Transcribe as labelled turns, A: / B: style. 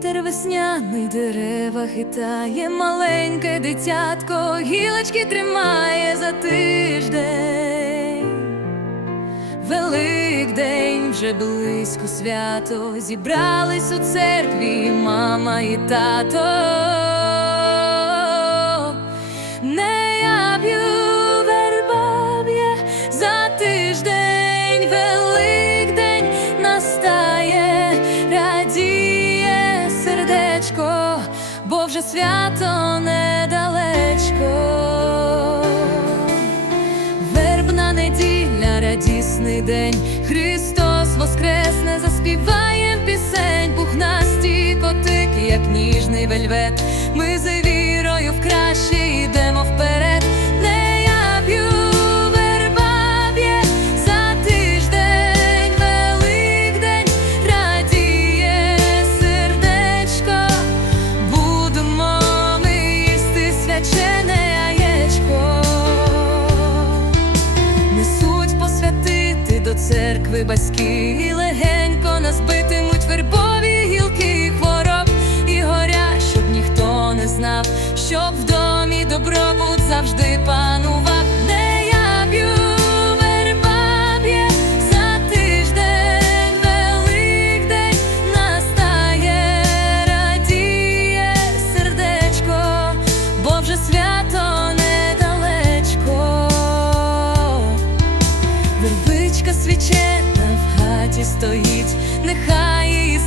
A: Вітер весняний дерева хитає, маленьке дитятко, гілочки тримає за тиждень. Великдень вже близько свято, зібрались у церкві мама і тато. Не бо свято недалечко. Вербна неділя, радісний день, Христос воскресне, заспіваєм пісень, пухнасті котики, як ніжний вельвет. Ми з вірою в краще йдемо вперед. Церкви батьки і легенько назбитимуть вербові гілки хвороб і горя, щоб ніхто не знав, щоб в домі добробут завжди панував. стоїть, нехай її